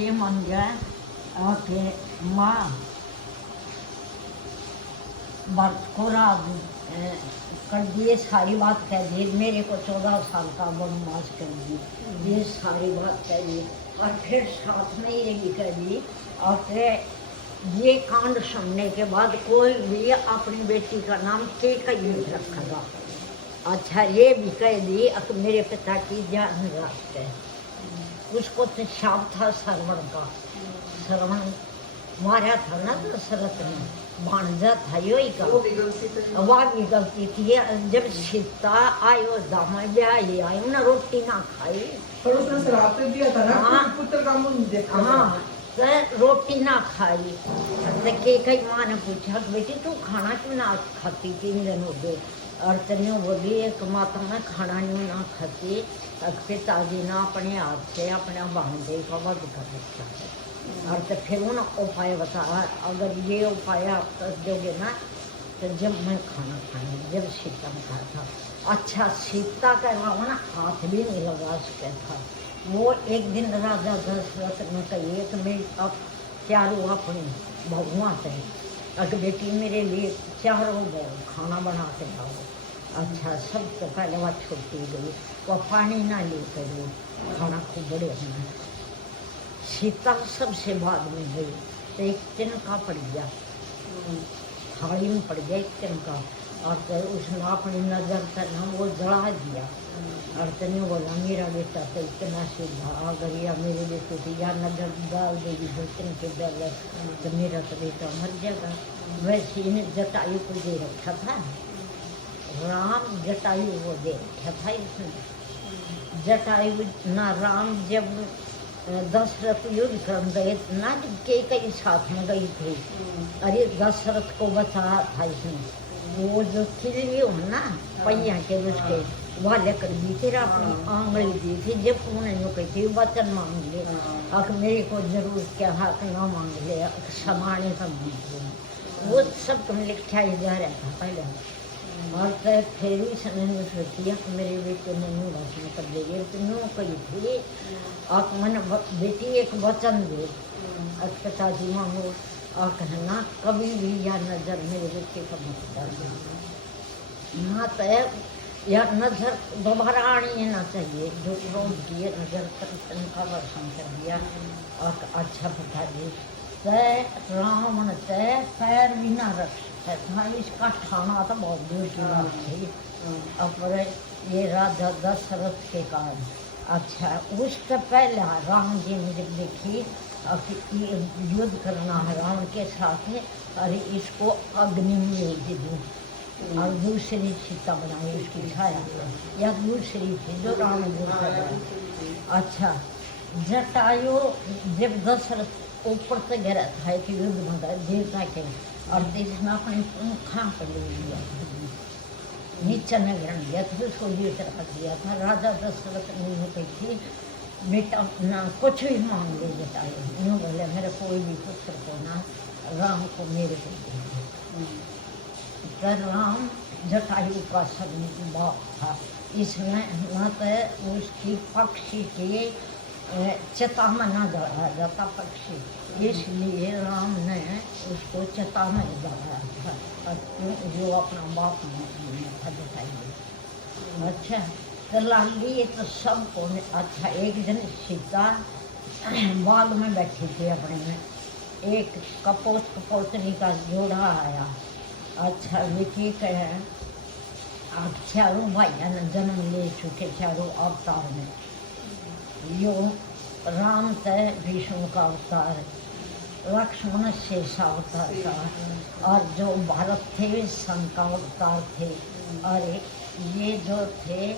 ये मान गया कि माँ भरत को राज कर दिए, सारी बात कह दी, मेरे को 14 साल का वनवास कर दी, ये सारी बात कह दी। और फिर साथ में ही रही कह दी, और फिर ये कांड सुनने के बाद कोई भी अपनी बेटी का नाम कैकेयी रखेगा। अच्छा ये भी कह दी अब मेरे पिता की जान रात है। उसको तो शाप था श्रवण का, श्रवण मारा था ना दशरथ ने, भांजा था यही का, वह भी गलती थी। जब सीता अयोध्या में ब्याही आई ना, रोटी ना खाई, पर उसने श्राप तो दिया था ना। हाँ, पुत्र का मुंह देखा। हाँ तो रोटी ना खाई। तो कैकेयी माँ ने पूछा बेटी तू खाना क्यों ना खाती, 3 दिन हो गए। और तने बोली एक माता में खाना नहीं ना खाती, पिताजी ने अपने हाथ से अपने भांजे का वध कर रखा है। और तो फिर उन उपाय बताया, अगर ये उपाय आप कर दोगे ना तो जब मैं खाना खाऊंगी, जब सीता ने कहा था। अच्छा सीता का रावण हाथ भी नहीं लगा सका था। वो एक दिन राजा दशरथ ने कही कि मैं अब चारों अपनी बहुआ से अगर बेटी मेरे लिए 4 खाना बना के लाओ। अच्छा सबसे पहले वह छुट्टी गई, वह पानी ना लेकर गई, खाना खूब बड़े होना। सीता सबसे बाद में गई तो एक तिनका पड़ गया, थाली में पड़ गया एक तिनका। और तो उसने अपनी नजर करना वो जला दिया। और तने बोला मेरा बेटा तो इतना सीधा, अगर या मेरे बेटे की या नजर डाल देगी तो तिनके डाल तो मेरा तो बेटा मर जाएगा। वैसे इन्हें जटायु को दे रखा था, राम जटायु को दे रखा था इसने। जटायु ना राम जब दशरथ युद्ध कर गए ना, कैकेयी साथ में गई थी। अरे दशरथ को बचाया था इसने। वो जो खिल्ली हो ना पहिया के उसके वह लेकर दी थी, अपनी आंगली दी थी। जब उन्होंने कही थी वचन मांग ले, अगर मेरे को जरूर क्या हक ना मांग ले, समाने का मांग ले, वो सब तुम लिखा ही जा रहा था पहले। और तो फिर इसने सोचिया कि मेरे बेटे ने यूँ घोषणा कर देगी तो यूँ कही थी आप मन बेटी एक वचन दे, पिताजी मांगो और कहना कभी भी यह नजर मेरे बेटे का मत कर देना ना, तो यह नजर दोबारा आनी ना चाहिए। जो रोज की नजर पर का वर्षण कर दिया। और अच्छा पिताजी तय रावण तय पैर भी ना रख सकता था, इसका ठाना तो बहुत दूर की बात थी। और ये राजा दशरथ के कारण। अच्छा उससे पहले राम जी ने जब देखी ये युद्ध करना है रावण के साथ है, अरे इसको अग्नि में दे दूँ और दूसरी सीता बनाई उसकी छाया, या दूसरी थी जो रावण युद्ध कर रहा। अच्छा जटायु जब दशरथ ऊपर से गिरा था कि युद्ध में देवता के, और इसने अपनी पंखा पर ले लिया, नीचे न गिरन दिया था, उसको ये तरह दिया था। राजा दशरथ ने कही थी बेटा ना कुछ भी मांग ले जटायु, यूँ बोले मेरे कोई भी पुत्र को ना, राम को मेरे को दे। तो राम जटायु का सब बाप था, इसमें न तो उसकी पक्षी की चिता में न जलाया जाता पक्षी, इसलिए राम ने उसको चिता में जलाया था, जो अपना बाप था जटायु। अच्छा तो लाली तो सबको। अच्छा एक दिन सीता बाग में बैठी थी अपने में, एक कपोतनी का जोड़ा आया। अच्छा विकी कहे आप चारों भाइयों ने जन्म ले चुके चारों अवतार में, यो राम तय विष्णु का अवतार, लक्ष्मण शेषा अवतार का, और जो भरत थे सन का अवतार थे, और ये जो थे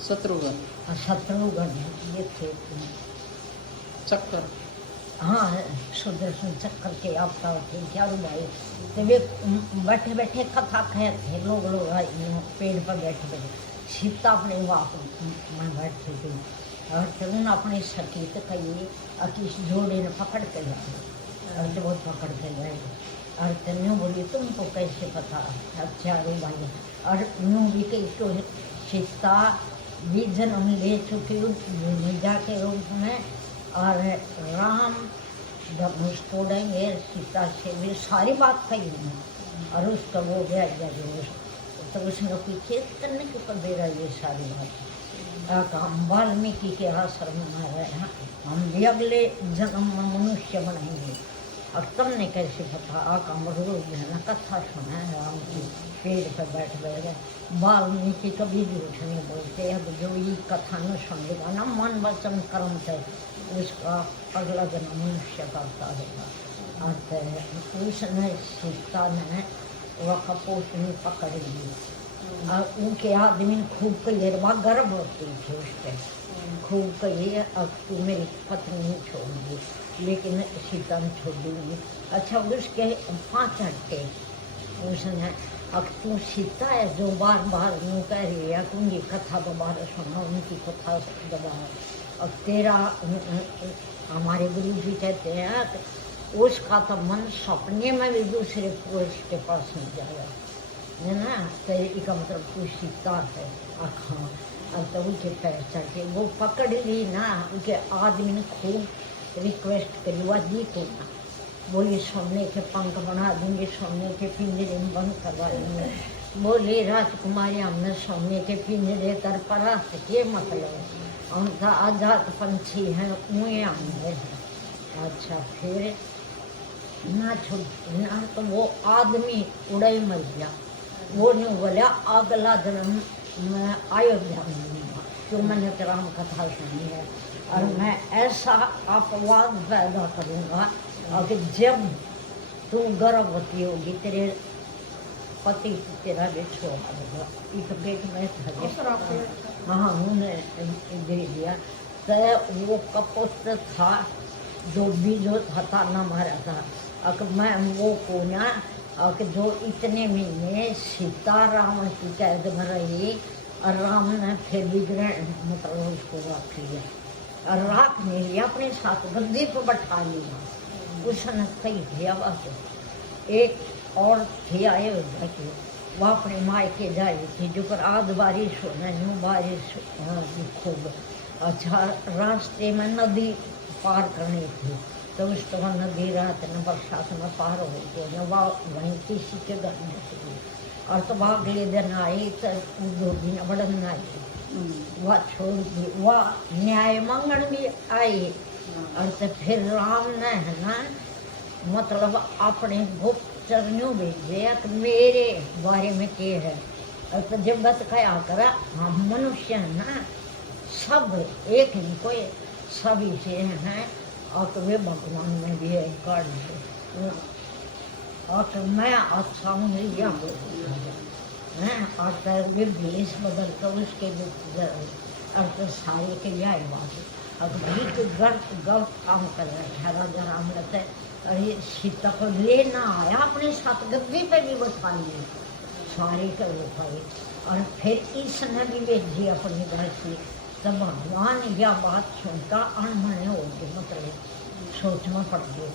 शत्रुघ्न ये थे चक्कर। हाँ सुदर्शन चक्कर के अवतार थे चारों भाई। तो वे बैठे बैठे कथा कहते थे, लोग पेड़ पर बैठे बैठे। सीता अपने बाप में बैठी थी और फिर उन्होंने अपनी सखी तो कही कि इस जोड़े ने पकड़ के लाए, और तो वो पकड़ के लाए। और तन्नू बोली तुमको कैसे पता? चारों भाई। और यूँ भी कही तो सीता भी जन्म ले चुकी जाके रूप में, और राम धनुष तोड़ेंगे, सीता से भी सारी बात कही है। और उसका वो गया जरूर, तो उसने पीछे करने के ऊपर दे रहा ये सारी बात। हम वाल्मीकि के आश्रम में रहे हैं, हम भी अगले जन्म में मनुष्य बनेंगे। और तुमने कैसे पता? आका रोज है ना कथा सुना है राम की, पेड़ पर बैठ गए। वाल्मीकि कभी झूठ नहीं बोलते। अब जो ये कथा न सुनेगा ना मन वचन कर्म से, उसका अगला जन्म मनुष्य करता रहेगा। और उसने सीता ने वह कपोत में पकड़ ली और उनके आदमी ने खूब कही, वह गर्भ होती थी उस पर, खूब कही अब तू मेरी पत्नी नहीं छोड़गी, लेकिन सीता ने छोड़ दूंगी। अच्छा उसके 5 हट्टे उसने, अब तू सीता है जो बार बार यूँ कह रही है, उनकी कथा दोबारा सुना, उनकी कथा दोबारा। अब तेरा हमारे गुरु जी कहते हैं उसका तो मन सपने में भी दूसरे पुरुष के पास नहीं जाएगा, है ना। तो इसका मतलब तू सीता है। हाँ, अब तो उनके पैर चढ़ के वो पकड़ ली ना, उनके आदमी ने खूब रिक्वेस्ट करी, वह दी को ना बोले सोने के पंख बना दूंगे, सोने के पिंजरे में बंद करवा देंगे। बोले राजकुमारी हमने सोने के पिंजरे तर परास्त के मतलब उनका आजाद पंछी है उए आए हैं। अच्छा फिर ना छुट ना तो वो आदमी उड़े मर गया। वो नहीं बोला अगला जन्म मैं अयोध्या में मिलूंगा, क्यों मैंने राम कथा सुनी है। और मैं ऐसा अपवाद पैदा करूँगा और जब तू गर्भवती होगी तेरे पति तेरा भी छोड़ा होगा। एक पेट में था, हाँ उन्हें दे दिया। तो वो कपोत था जो बीजो था ना मारा था। अक मैं वो को ना अक जो इतने महीने सीता रावण की कैद में रही और राम ने फिर भी ग्रहण मतलब उसको रख लिया और राख नहीं लिया, अपने साथ गद्दी पर बैठा लिया। उसने कही दिया बस एक और थी आए की, वह अपने मायके जा रही थी जो पर आध बारिश हो ना यूँ बारिश खूब। अच्छा रास्ते में नदी पार करनी थी, तो उस तरह नदी रात न बरसात में पार हो गई न, वह वहीं किसी के घर में थी। और तो वह अगले दिन आई तो 2 दिन बढ़न आई, वह छोड़ दी, वह न्याय मांगन भी आई। और तो फिर राम ने है ना मतलब अपने गुप्तचर न्यू भेजे कि मेरे बारे में के है। और तो जब बत क्या करा, हम मनुष्य है ना सब एक नहीं कोई सभी से हैं और तो वे भगवान में भी है काट दे। और तो मैं अच्छा हूँ या हैं और तो वे भेष बदल कर उसके और तो सारे के लिए बात। और भाई तो गलत काम कर रहा है राजा राम रहते। और ये सीता को लेना आया अपने साथ गद्दी पे भी बैठा लिए सारे के वो पाए। और फिर इसने भी भेजी अपनी घर से। तो भगवान यह बात सुनता अनमने हो गए, मतलब सोच में पड़ गए।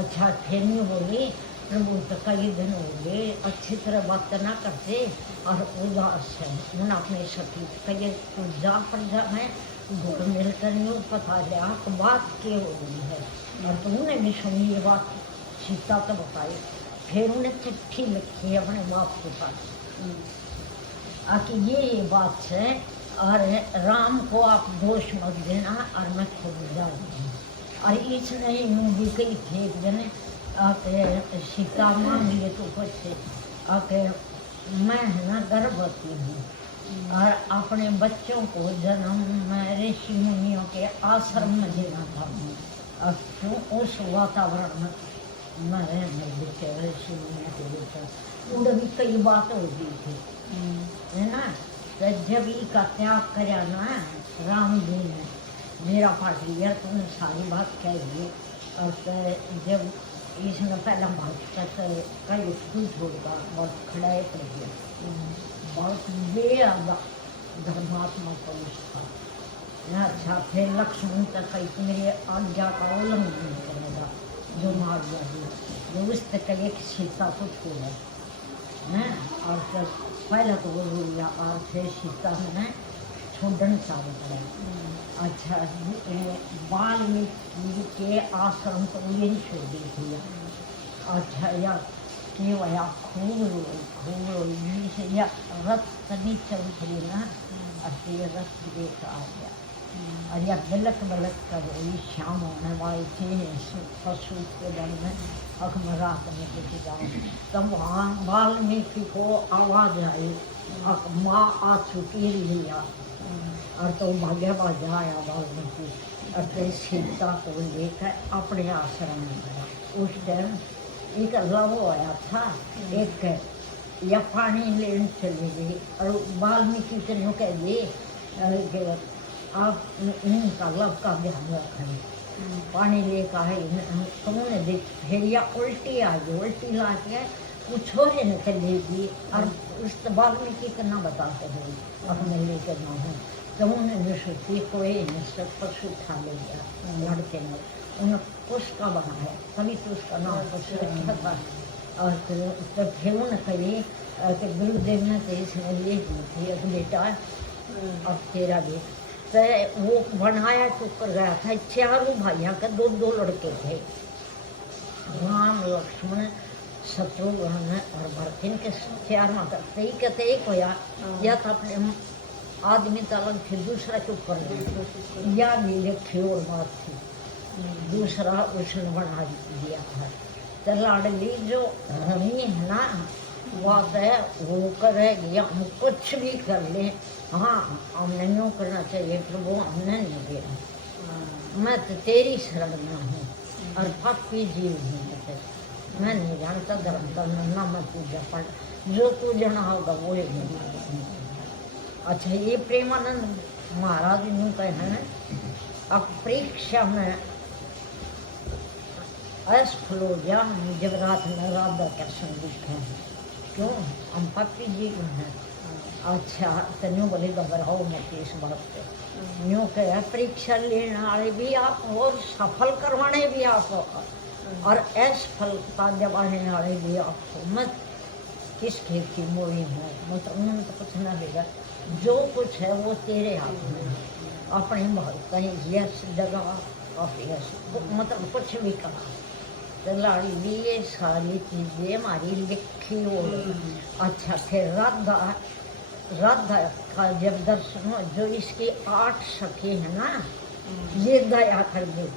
अच्छा फिर नहीं बोली प्रभु तो कई दिन हो गए अच्छी तरह बात ना करते और उदास है। उन्होंने अपने सती कहे पूजा प्रजा में घुट मिलकर यूँ पता लिया तो बात क्या हो गई है। और तो उन्हें भी सुनी ये बात, सीता तो बताई। फिर उन्हें चिट्ठी लिखी अपने बाप के पास आकि ये बात है और राम को आप दोष मत देना और मैं खुद जा दूँ। और इसने यूँ भी कही थी एक दिन आके सीता मांग लिए तो कुछ से आके मैं है ना गर्भवती हूँ और अपने बच्चों को जन्म मैं ऋषि मुनियों के आश्रम में देना था। और क्यों उस वातावरण में मैं रहने देते ऋषि मुनियों के देते उधर भी कई बात हो गई थी, है ना। तो जब इसका त्याग कराया ना राम जी ने मेरा पाठ लिया तो उन्हें सारी बात कह दी। और जब इसने पहला भक्त कई स्कूल छोड़कर बहुत खड़ाए कर दिया, बहुत बेअदा धर्मात्मा पुरुष था। अच्छा फिर लक्ष्मण तक कही मेरी आज्ञा का उल्लंघन करेगा जो मार दिया जो उस तक एक सीता को छोड़ा है। और फिर पहले तो वो लिया और फिर सीता ने छोड़न सारे पड़े। अच्छा वाल्मीकि के आश्रम तो यही छोड़ दी थी। अच्छा या क्यों या खूब रोई से या रथ तभी चल थी ना, और ये रथ देख आ गया और या बलक कर रोई, शाम होने वाली थी, पशु के दल में अखमरात में लेके जाओ। तब वहाँ वाल्मीकि को आवाज आई, माँ आ चुकी लिया और तो भाग्य बाजा आया वाल्मीकि और तो सीता को लेकर अपने आश्रम में गया। उस टाइम एक लव आया था, एक या पानी लेने चली गई और वाल्मीकि से यूँ कह दिए आप इनका लव का ध्यान रखें, पानी लेकर आए तुमने देख भेड़िया उल्टी आ गई, उल्टी ला के वो छोरे ने चलेगी और उस वाल्मीकि को ना बताते हुए अपने लेकर ना हो तो उन्होंने सोची कोई सब पशु उठा ले गया लड़के ने, उन्हें पुष्का बनाया तभी तो उसका नाम पुष्क रखा था। और तो फिर उन्हें कही कि गुरुदेव ने तो इसमें ले थी अब बेटा अब तेरा भी तो वो बनाया तो कर गया था। चारों भाइयों के दो दो लड़के थे, राम लक्ष्मण शत्रुघ्न और भरत के चार माता कई कहते एक होया या तो अपने आदमी तलक थे दूसरा चुप कर गया या भी लिखी और बात थी, दूसरा उसने बना दिया था। तो लाडली जो रानी है ना वह है वो करेगी, हम कुछ भी कर ले, हाँ हमने यूँ करना चाहिए प्रभु हमने नहीं दिया, मैं तो तेरी शरण में हूँ और पापी जीव हूँ, मैं नहीं जानता धर्म करना ना मैं पूजा पढ़ जो तू जाना होगा वो ही नहीं। अच्छा ये प्रेमानंद महाराज यूँ कहे हैं अब परीक्षा में असफल हो गया जब रात में राधा का संगीत है, क्यों हम पापी जीव हैं। अच्छा तो यूँ बोले घबराओ मत इस बात पे, यूँ कह परीक्षा लेने वाले भी आप और सफल करवाने भी आप और असफलता दिवाने वाले भी आपको, मत किस खेत की मोरी है मतलब उन्होंने तो कुछ ना देगा, जो कुछ है वो तेरे हाथ में है, अपने कहीं यश जगह यश मतलब कुछ भी कहा तो लाड़ी भी ये सारी चीज़ें हमारी लिखी हो। अच्छा फिर राधा का जब दर्शन हो जो इसकी 8 सखी है ना ये दया कर दे